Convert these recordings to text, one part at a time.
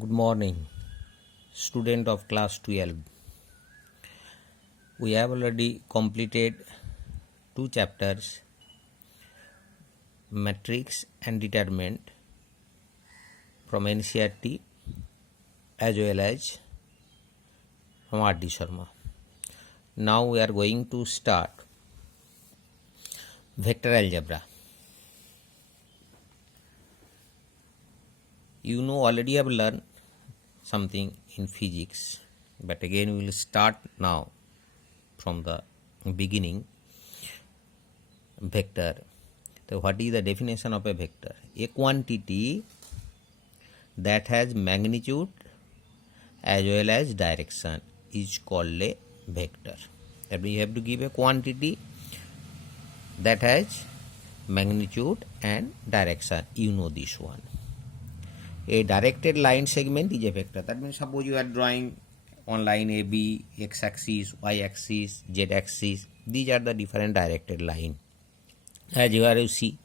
Good morning, student of class 12. We have already completed two chapters, matrix and determinant, from NCERT as well as from R.D. Sharma. Now we are going to start vector algebra. You know already have learned something in physics, but again we will start now from the beginning. Vector. So what is the definition of a vector? A quantity that has magnitude as well as direction is called a vector. That means you have to give a quantity that has magnitude and direction. You know this one. A directed line segment is a vector. That means suppose you are drawing on line AB, x-axis, y-axis, z-axis. These are the different directed line. As you see,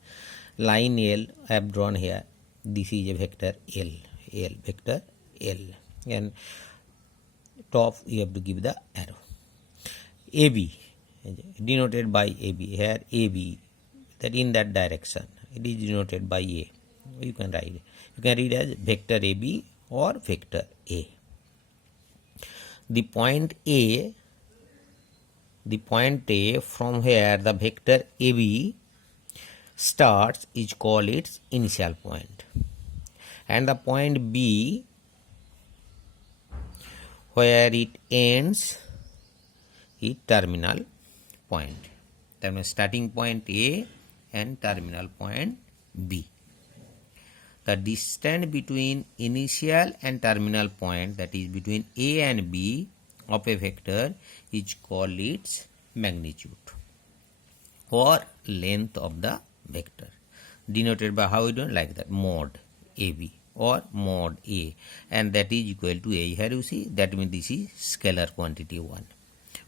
line L I have drawn here. This is a vector L, vector L, and top you have to give the arrow. AB denoted by AB. Here AB, that in that direction, it is denoted by A. You can write. You can read as vector AB or vector A. The point A from where the vector AB starts is called its initial point, and the point B where it ends is terminal point. That means starting point A and terminal point B. The distance between initial and terminal point, that is between A and B of a vector, is called its magnitude or length of the vector, denoted by how we do it, like that, mod AB or mod A, and that is equal to A. Here you see, that means this is scalar quantity 1.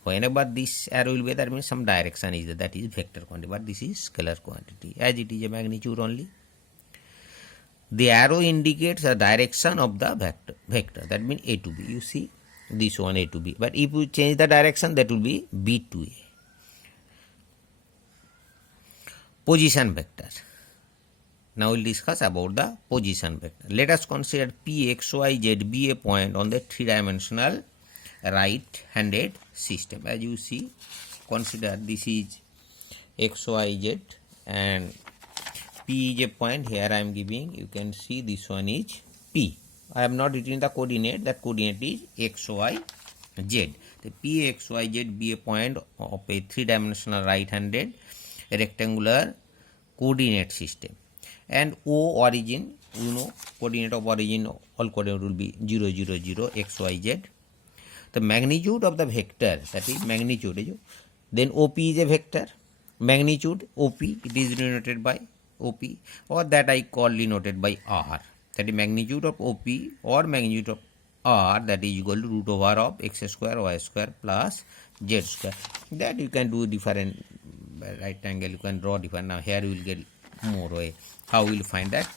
Whenever this arrow will be, that means some direction is there, that is vector quantity, but this is scalar quantity as it is a magnitude only. The arrow indicates the direction of the vector, that means A to B. You see this one A to B, but if you change the direction, that will be B to A. Position vector. Now we'll discuss about the position vector. Let us consider P, X, Y, Z be a point on the three-dimensional right-handed system. As you see, consider this is X, Y, Z, and P is a point. Here I am giving, you can see this one is P. I am not written the coordinate, that coordinate is X, Y, Z. The P, X, Y, Z be a point of a three-dimensional right-handed rectangular coordinate system. And O origin, you know, coordinate of origin, all coordinate will be 0, 0, 0, X, Y, Z. The magnitude of the vector, that is magnitude, then OP is a vector, magnitude OP, it is denoted by OP, or that I call denoted by R. That is magnitude of OP or magnitude of R, that is equal to root over of x square, y square plus z square. That you can do different right angle, you can draw different. Now here you will get more way. How we will find that?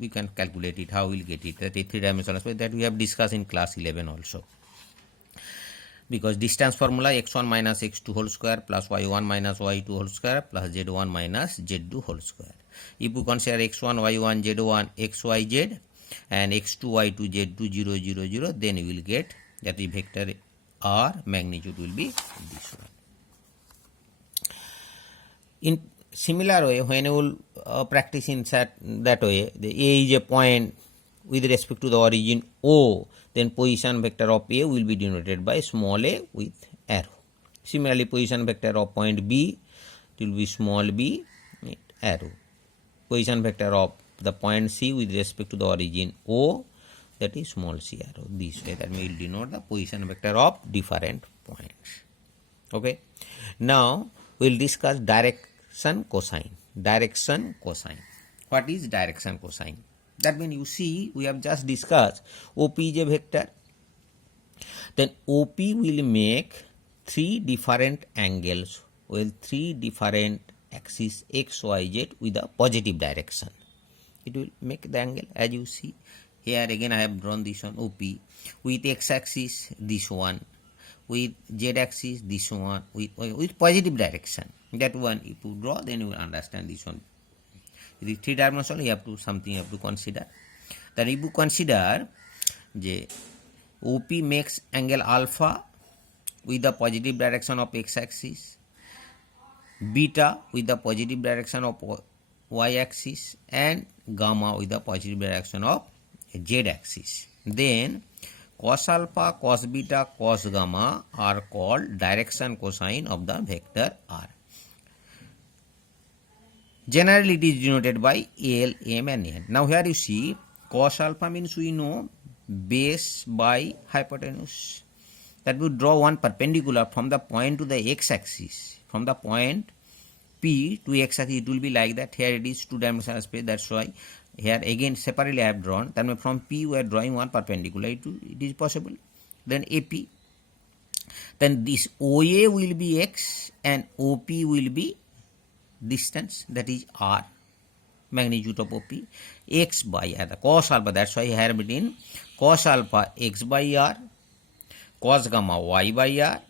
We can calculate it. How we will get it? That is three-dimensional space, that we have discussed in class 11 also. Because distance formula x1 minus x2 whole square plus y1 minus y2 whole square plus z1 minus z2 whole square. If we consider x1, y1, z1, x, y, z, and x2, y2, z2, 0, 0, 0, then you will get that the vector R magnitude will be this one. In similar way, when you will practice in that way, the A is a point with respect to the origin O, then position vector of A will be denoted by small a with arrow. Similarly, position vector of point B, it will be small b with arrow. Position vector of the point C with respect to the origin O, that is small c arrow. This way, that will denote the position vector of different points. Okay. Now we will discuss direction cosine. Direction cosine. What is direction cosine? That means you see, we have just discussed OP is a vector. Then OP will make three different angles with three different axis x, y, z with a positive direction. It will make the angle as you see. Here again I have drawn this one OP. With x-axis this one, with z-axis this one, with positive direction. That one if you draw, then you will understand this one. It is three-dimensional, you have to consider. Then if you consider the OP makes angle alpha with the positive direction of x-axis, beta with the positive direction of y-axis, and gamma with the positive direction of z-axis. Then cos alpha, cos beta, cos gamma are called direction cosine of the vector r. Generally it is denoted by L, M and N. Now here you see cos alpha means we know base by hypotenuse. That will draw one perpendicular from the point to the x-axis. From the point P to x-axis it will be like that. Here it is two-dimensional space, that's why here again separately I have drawn. That means from P we are drawing one perpendicular. It is possible. Then AP. Then this OA will be x and OP will be distance, that is r, magnitude of OP, x by r, the cos alpha. That's why here between cos alpha x by r, cos gamma y by r,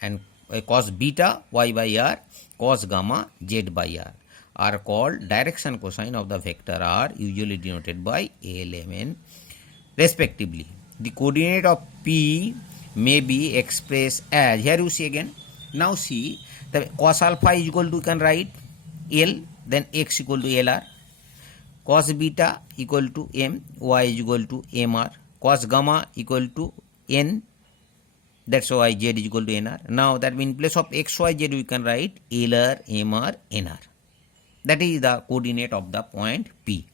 and cos beta y by r, cos gamma z by r are called direction cosine of the vector r, usually denoted by L, M, N respectively. The coordinate of P may be expressed as, here you see again, now see the cos alpha is equal to, you can write L, then x equal to LR, cos beta equal to M, y is equal to MR, cos gamma equal to N, that's why z is equal to NR. Now that means in place of x, y, z we can write LR, MR, NR. That is the coordinate of the point P.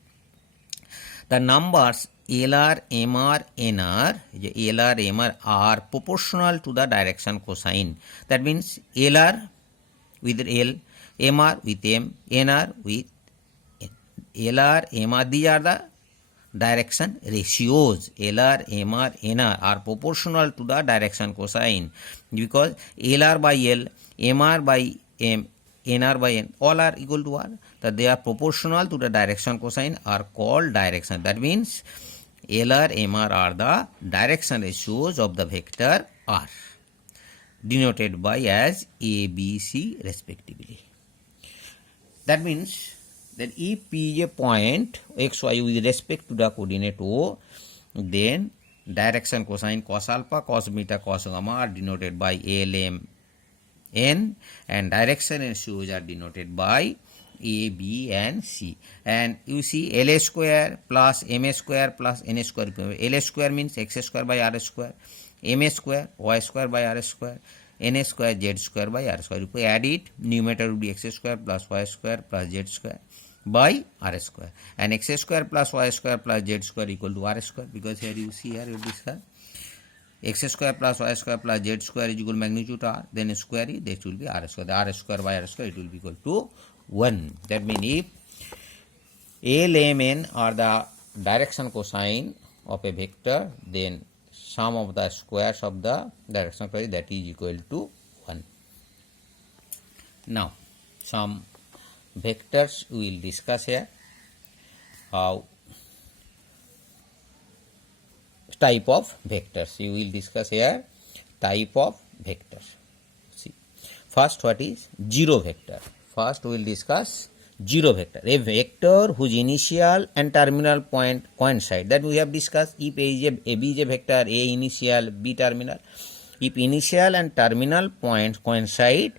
The numbers LR, MR, NR, LR, MR are proportional to the direction cosine. That means LR with L, MR with M, NR with N. LR, MR, these are the direction ratios. LR, MR, NR are proportional to the direction cosine because LR by L, MR by M, NR by N, all are equal to R. That they are proportional to the direction cosine are called direction. That means LR, MR are the direction ratios of the vector R, denoted by as A, B, C respectively. That means that if P is a point x, y with respect to the coordinate O, then direction cosine cos alpha, cos beta, cos gamma are denoted by L, M, N, and direction ratios are denoted by A, B and C. And you see L square plus M square plus N square. L square means x square by R square, M square y square by R square, N square z square by R square. If we add it, numerator will be x square plus y square plus z square by R square, and x square plus y square plus z square equal to R square, because here you see, here you discuss x square plus y square plus z square is equal to magnitude r, then square is, that will be R square. The R square by R square it will be equal to 1. That means if L, M, N are the direction cosine of a vector, then sum of the squares of the direction cosine, that is equal to 1. Now some vectors we will discuss here. How type of vectors you will discuss here. Type of vectors. See, first what is zero vector. First we will discuss zero vector. A vector whose initial and terminal point coincide. That we have discussed. If A B is a vector, A initial, B terminal. If initial and terminal points coincide,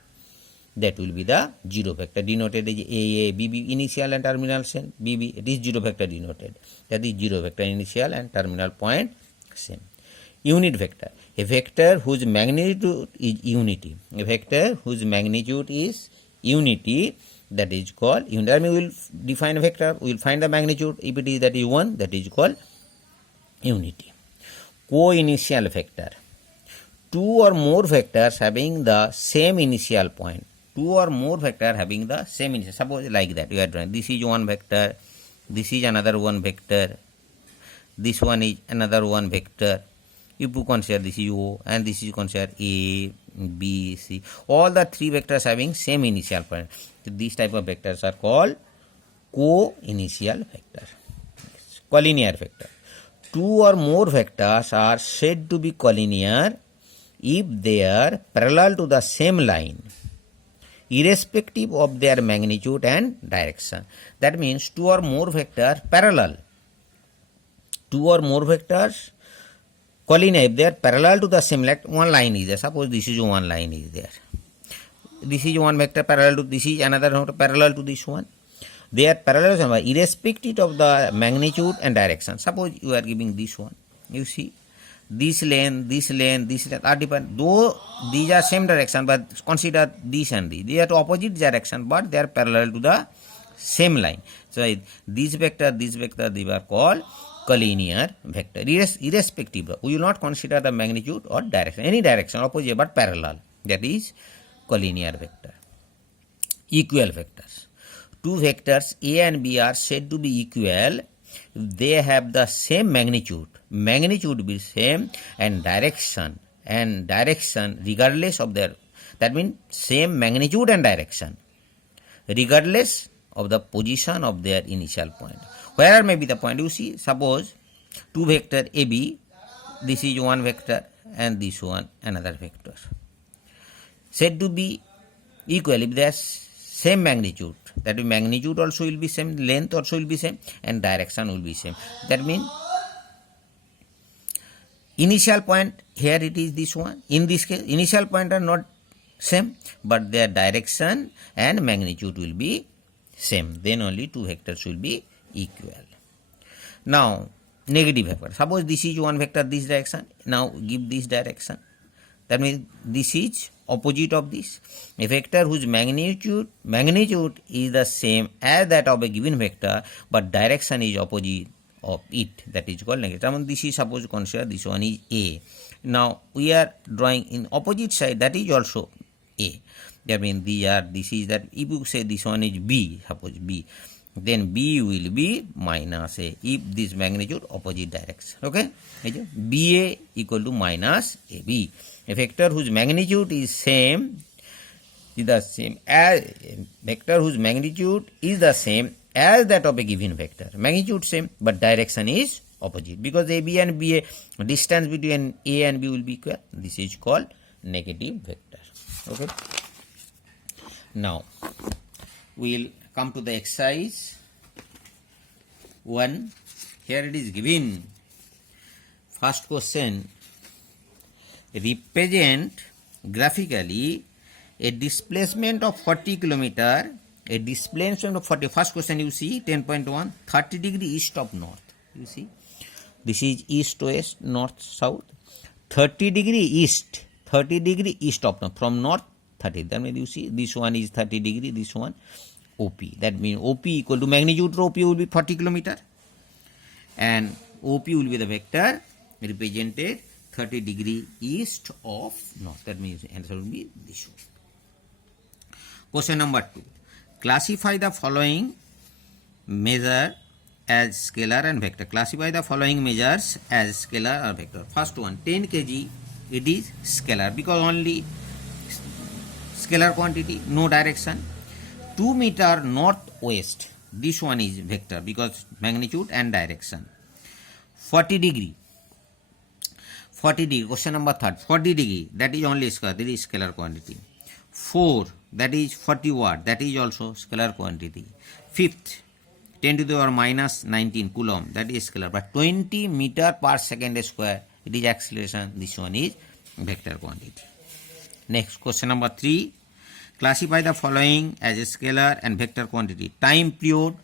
that will be the zero vector, denoted as A, B, B, initial and terminal same, B, B, it is zero vector denoted. That is zero vector, initial and terminal point same. Unit vector, a vector whose magnitude is unity. A vector whose magnitude is unity, that is called unity. I mean, we will define a vector, we will find the magnitude. If it is that is 1, that is called unity. Co-initial vector, two or more vectors having the same initial point. Two or more vector having the same initial. Suppose like that you are drawing. This is one vector, this is another one vector, this one is another one vector. If you consider this is O and this is considered A, B, C, all the three vectors having same initial point. So these type of vectors are called co-initial vector. Collinear vector. two or more vectors are said to be collinear if they are parallel to the same line, irrespective of their magnitude and direction. That means two or more vectors parallel. Two or more vectors collinear if they are parallel to the same line. One line is there. Suppose this is one line is there. This is one vector parallel to this is another vector parallel to this one. They are parallel irrespective of the magnitude and direction. Suppose you are giving this one. You see, this length are different. Though these are same direction, but consider this and this. They are to opposite direction, but they are parallel to the same line. So this vector, they are called collinear vector. Irrespective, we will not consider the magnitude or direction. Any direction, opposite but parallel. That is collinear vector. Equal vectors. Two vectors A and B are said to be equal. They have the same magnitude. Magnitude be same and direction regardless of their. That means same magnitude and direction regardless of the position of their initial point. Where may be the point? You see, suppose two vector AB. This is one vector and this one another vector. Said to be equal if they are same magnitude. That means magnitude also will be same, length also will be same, and direction will be same. That means initial point here it is this one. In this case, initial point are not same, but their direction and magnitude will be same. Then only two vectors will be equal. Now, negative vector. Suppose this is one vector, this direction. Now give this direction. That means this is opposite of this. A vector whose magnitude is the same as that of a given vector, but direction is opposite of it. That is called negative. I mean, this is suppose consider this one is A. Now we are drawing in opposite side. That is also A. That means this is that. If you say this one is B, suppose B, then B will be minus A if this magnitude opposite direction. Okay, BA equal to minus AB. A vector whose magnitude is the same as that of a given vector. Magnitude same, but direction is opposite. Because AB and BA, distance between A and B will be equal. This is called negative vector. Okay. Now we'll come to the exercise 1. Here it is given. First question. Represent graphically a displacement of 40 kilometer. A displacement of 40. First question you see 10.1. 30 degree east of north. You see. This is east west, north south. 30 degree east. 30 degree east of north. From north 30. That means you see this one is 30 degree. This one OP. That means OP equal to magnitude of OP will be 40 kilometer. And OP will be the vector represented 30 degree east of north. That means answer will be this one. Question number 2. Classify the following measure as scalar and vector. Classify the following measures as scalar or vector. First one, 10 kg, it is scalar because only scalar quantity, no direction. 2 meter northwest, this one is vector because magnitude and direction. 40 degree, question number 3. 40 degree, that is only scalar, that is scalar quantity. 4, that is 40 watt, that is also scalar quantity. 5th, 10 to the power minus 19 coulomb, that is scalar, but 20 meter per second square, it is acceleration, this one is vector quantity. Next, question number 3. Classify the following as a scalar and vector quantity. Time period,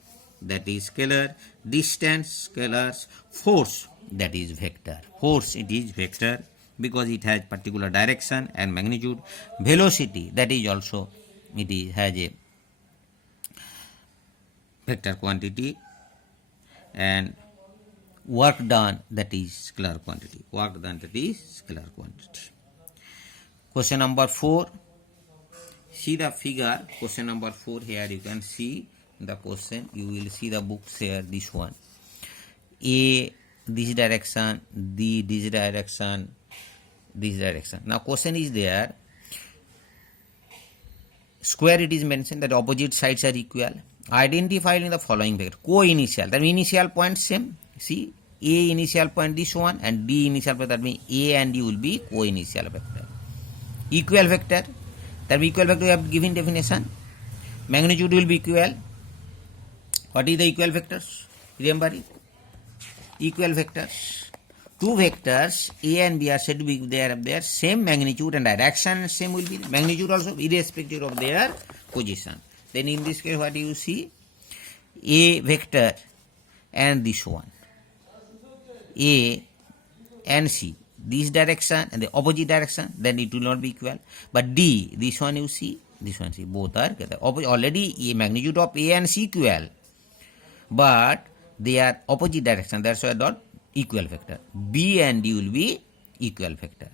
that is scalar. Distance, scalars. Force, that is vector. Force, it is vector because it has particular direction and magnitude. Velocity, that is also, has a vector quantity. And work done, that is scalar quantity. Work done, that is scalar quantity. Question number 4. See the figure. Question number 4 here you can see the question. You will see the books here. This one. A, this direction. D, this direction. This direction. Now question is there. Square it is mentioned that opposite sides are equal. Identify in the following vector. Co-initial. The initial point same. See A initial point this one and D initial point, that means A and D will be co-initial vector. Equal vector, that equal vector we have given definition. Magnitude will be equal. What is the equal vectors? Remember it. Equal vectors. Two vectors A and B are said to be their same magnitude and direction, same will be magnitude also irrespective of their position. Then in this case, what do you see? A vector and this one, A and C, this direction and the opposite direction, then it will not be equal. But D, this one you see, this one see, both are together. Already A magnitude of A and C equal, but they are opposite direction. That's why not equal vector. B and D will be equal vector.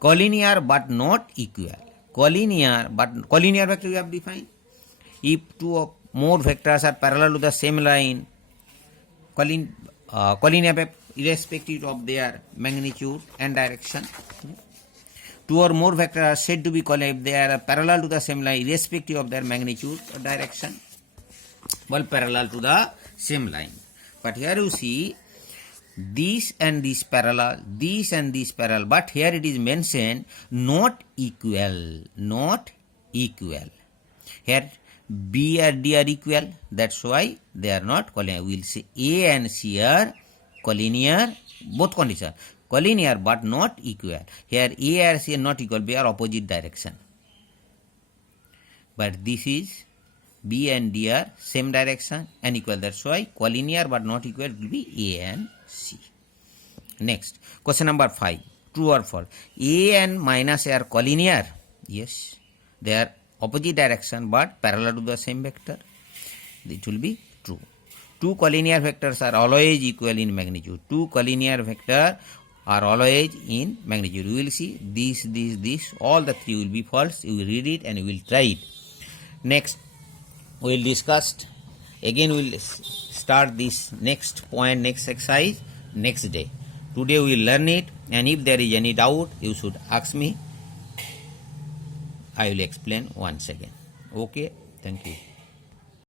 Collinear but not equal. Collinear vector we have defined. If two or more vectors are parallel to the same line, collinear vector irrespective of their magnitude and direction. Two or more vectors are said to be collinear if they are parallel to the same line irrespective of their magnitude or direction. Well, parallel to the same line. But here you see this and this parallel, this and this parallel, but here it is mentioned not equal, not equal. Here B and D are equal, that's why they are not collinear. We will say A and C are collinear, both conditions, collinear but not equal. Here A and C are not equal, they are opposite direction. But this is B and D are same direction and equal, that's why collinear but not equal will be A and C. Next, question number 5. True or false? A and minus A are collinear. Yes, they are opposite direction but parallel to the same vector. It will be true. Two collinear vectors are always equal in magnitude. Two collinear vectors are always in magnitude. You will see this, all the three will be false. You will read it and you will try it. Next, we will discuss. Again, we will start this next point, next exercise, next day. Today we will learn it, and if there is any doubt, you should ask me. I will explain once again. Okay, thank you.